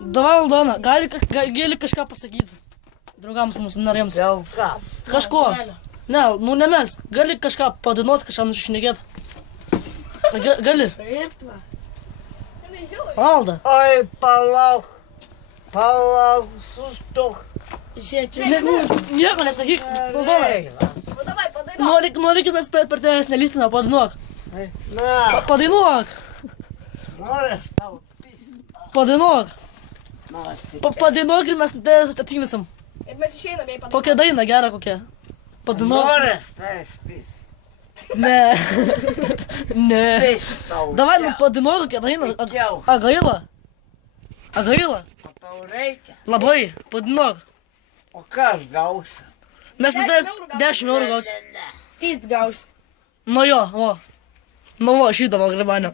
Davai, Aldona, gali kažką pasakyti. Draugams mūsų narėms. Dėl ką? Kažko. Ne, ne mes. Gali kažką padainuoti, kažką nusišnekėti. Gali. Alda. Oi, palauk. Palauk, sustok. Nieko nesakyk. Aldona. Nori, kad mes per tenės nelystume, padainuok. Na, Padainuok. nori aš tau pistą. Padainuok. Na, Padainuok ir mes tenės atsignysim. Ir mes išeiname į padarą. Kokią dainą gerą kokią. Padainuok. nori aš tavęs pistą. Ne. Ne. Pistą. Davai, nu padainuok kokią dainą. Pičiau. Agaila. Agaila. O tau reikia? Labai, padainuok. O ką aš gausiu? Mes tada 10 eurų gaus. Pist gaus. Nu jo, o. Nu va, šitą va gribanio.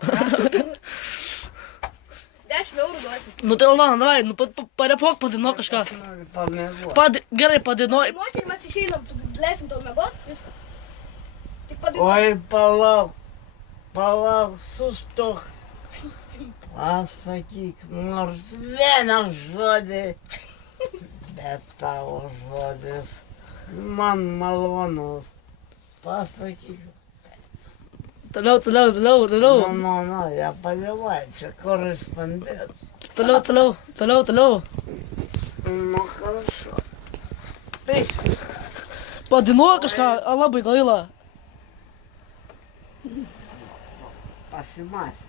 10 eurų duosi. Nu tai Aldona, davai, nu parepok, padainuok kažką. Noriu pamėguoti. Gerai, padainuok. Dainuoti ir mes išeinam, leisim tau mėgot, viską. Tik padainuoti. Oi, palauk. Palauk, sustok. Pasakyk nors vieną žodį. Bet tavo žodis man malonus. Pasakyk. Toliau. Nu, я понимаю, čia корреспондент. Toliau. Nu, хорошо. Пиши. Padainuok kažką, labai gaila. Pasimatė.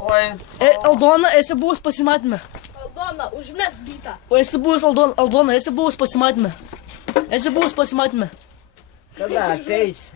Oi, Aldona, esi buvus pasimatymę. Aldona, užmes bitą. O esi buvus Aldona, esi buvus pasimatymę. kada ateisi?